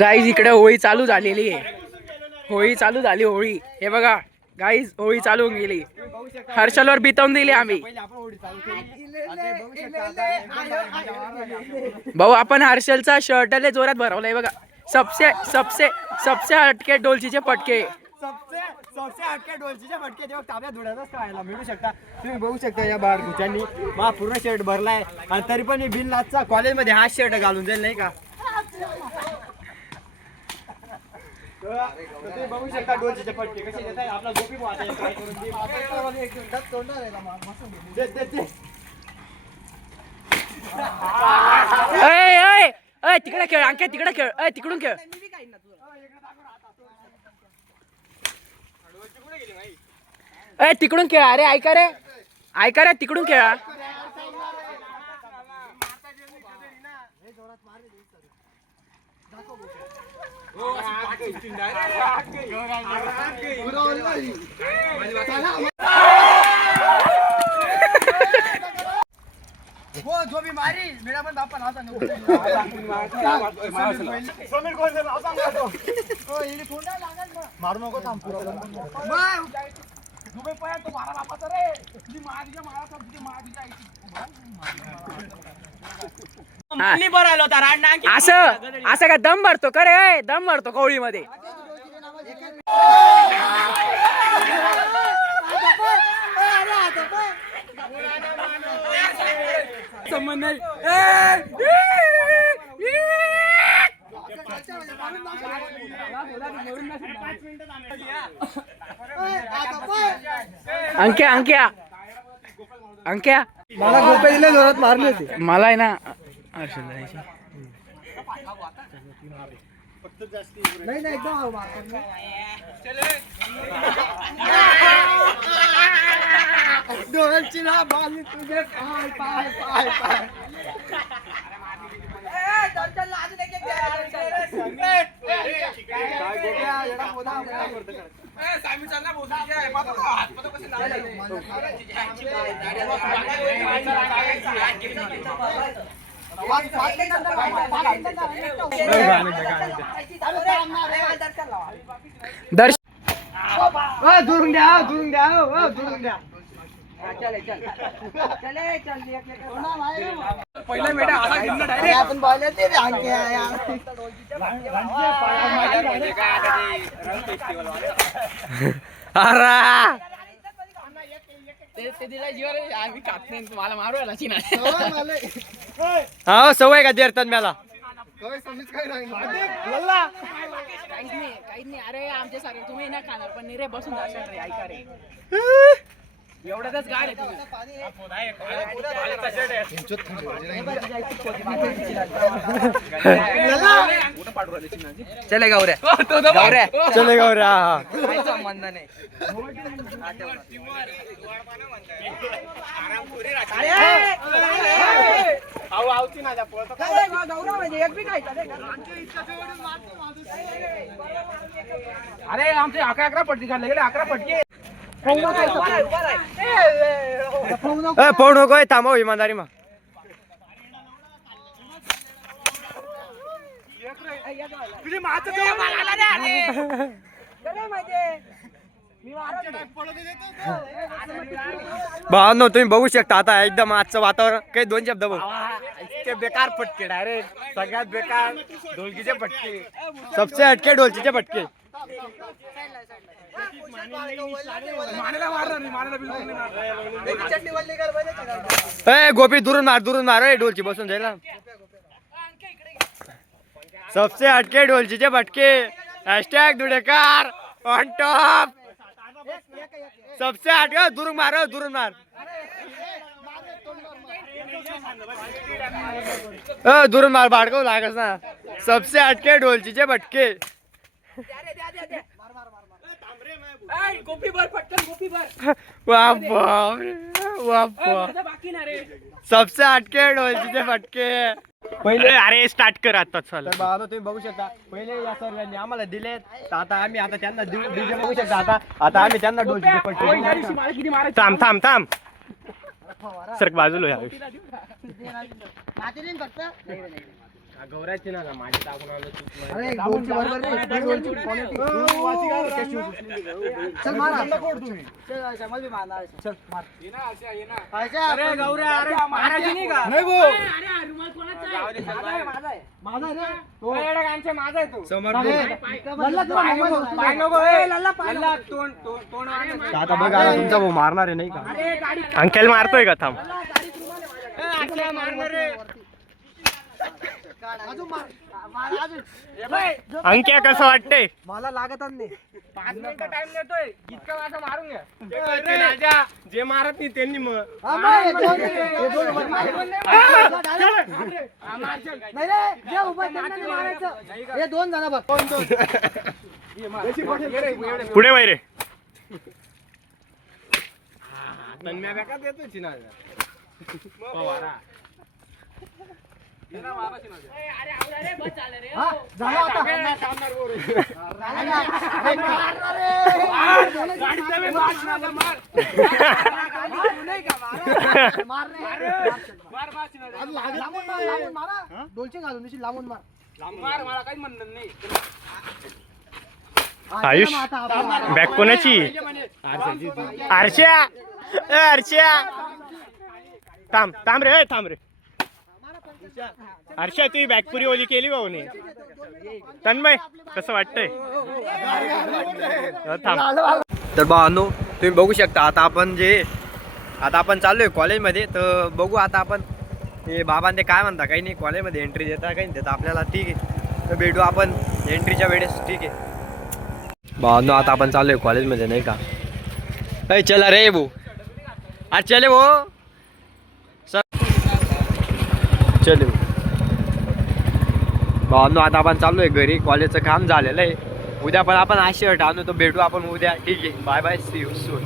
Guys इकडे होळी चालू झालेली आहे. होळी चालू झाली. होळी हे बघा गाईज, होळी चालू होऊन गेली. हर्षलवर बितवून दिली आम्ही. भाऊ आपण हर्षलचा शर्ट लय जोरात भरवलाय बघा. सबसे सबसे सबसे हटके डोलचीचे पटके. सबसे हटके डोलचीचे फटके तेव्हा ताब्या धुड्यातच खायला मिळू शकता. तुम्ही बघू शकता या बाळ गुच्यांनी मा पूर्ण शर्ट भरलाय आणि तरी पण बिन लाचचा कॉलेजमध्ये हा शर्ट घालून जाईल नाही का. तुम्ही बघू शकता डोलचीचे फटके कसे देत आहे. आपला गोपी ट्राय करून तिकडे खेळ अंकित, तिकडे खेळ. तिकडून खेळ. तिकडून खेळा. अरे ऐका रे, ऐका रे, तिकडून खेळा. वो जो भी मारी मेरा पण बापा नाव सांग. समीर कोण नाव सांगा तो. ओ इडी फोन लागल मग मारू नको थांब. दुबई पाया तो मारा बापाचा रे. तुझी मारीच्या मारा सब तुझी मारीच्या आईची. मी बरायला होता रांडा. असं असं का दम भरतो का रे. दम भरतो कवळीमध्ये. संबंध नाही. अंक्या अंक्या अंक्या मला गोपे दिले जोरात मारली होती. मला आहे ना नाही नाही एकदम डोळ्याची ना बाली तुझे पाय पाय पाय पाय. दुरून द्या दुरून द्या दुरून द्या. पहिला बेटा आपण बोलते आम्ही कापत नाही. तुम्हाला मारू हा सवय का देरतात मला. काहीच नाही. अरे आमच्या सारे तुम्ही ना खाणार पण नाही रे. बसून जाशाल रे. ऐका रे एवढ्यातच गाड आहे तुम्ही. चले गौऱ्या गौऱ्या चले गौऱ्या. काही संबंध नाही. अरे आमचे 11 पट्टी काढले गेले. 11 पट्टी फोन नकोय थांबव इमानदारी मग. भावांनो तुम्ही बघू शकता आता एकदम आजचं वातावरण. काही दोन शब्द बघ. इतके बेकार फटके डायरेक्ट सगळ्यात बेकार ढोलकीचे फटके. सबसे हटके ढोलकीचे फटके. गोपी दुरून मार ढोलची बसून जायला. सबसे हटके ढोलचीचे फटके. Hashtag Dhudekar on top. सबसे हटके दुरून मार. दुरून मार भाडकव लागस ना. सबसे हटके ढोलचीचे फटके. गोपी भर पटकन. गोपी भर. वाह सबसे हटके ढोलचीचे फटके. पहिले अरे स्टार्ट कर आता. चल बाबा तुम्ही बघू शकता पहिले या सर्वांनी आम्हाला दिलेत. आता आम्ही आता त्यांना डीजे बघू शकता. आता आम्ही त्यांना ढोलकीचे फटके. थांब सरक बाजूला. गौराची ना माझी टाकून आलो अरे गोलची बरोबर नाही दीड गोलची क्वालिटी चल मार तुम्ही चल समज भी मारना चल मार ये ना अरे गौऱ्या अरे मारायची नाही का नाही भाऊ अरे रुमाल कोणाचा आहे माझा आहे रे तो एडा गांचे माझा आहे तो समोर लल्ला पाय नको ए लल्ला पाय तोंड तोंड आता बघा आता तुमचा भाऊ मारणार आहे नाही का अरे गाडी अंकेल मारतोय का थांब गाडी मारणार रे अजून मार अजून अंक्या कसं वाटतंय मला लागतच नाही 5 मिनिटं टाइम देतोय इतका माझा मारून घ्या जे मारत नाही त्यांनी मग नाही रे जे उभा त्यांना नाही मारायचं हे 2 जण बघ पुढे वय रे तन्म्या बेका देतो चिना हा झालं आता डोलचे घालून दिशी लांबून मार मला काही म्हणणं नाही आयुष बॅक कोणाची आरश्या आरश्या थांब थांब रे थांब रे हर्षा तुझी बॅक पुरी ओली केली भाऊने तन्मय कसं वाटतंय थांब तर भावांनो तुम्ही बघू शकता आता आपण चाललोय कॉलेजमध्ये तर बघू आता आपण हे बाबांनी ते काय म्हणता काही नाही कॉलेजमध्ये एंट्री देता काही नाही देता आपल्याला ठीक आहे तर भेटू आपण एंट्रीच्या वेळेस ठीक आहे भावांनो आता आपण चाललोय कॉलेजमध्ये नाही का अय चला रे भाऊ आज चले भाऊ चलो भावांनो आता आपण चाललोय घरी कॉलेजचं काम झालेलं आहे उद्या पण आपण हा शर्ट आणू तो भेटू आपण उद्या ठीक आहे bye bye see you soon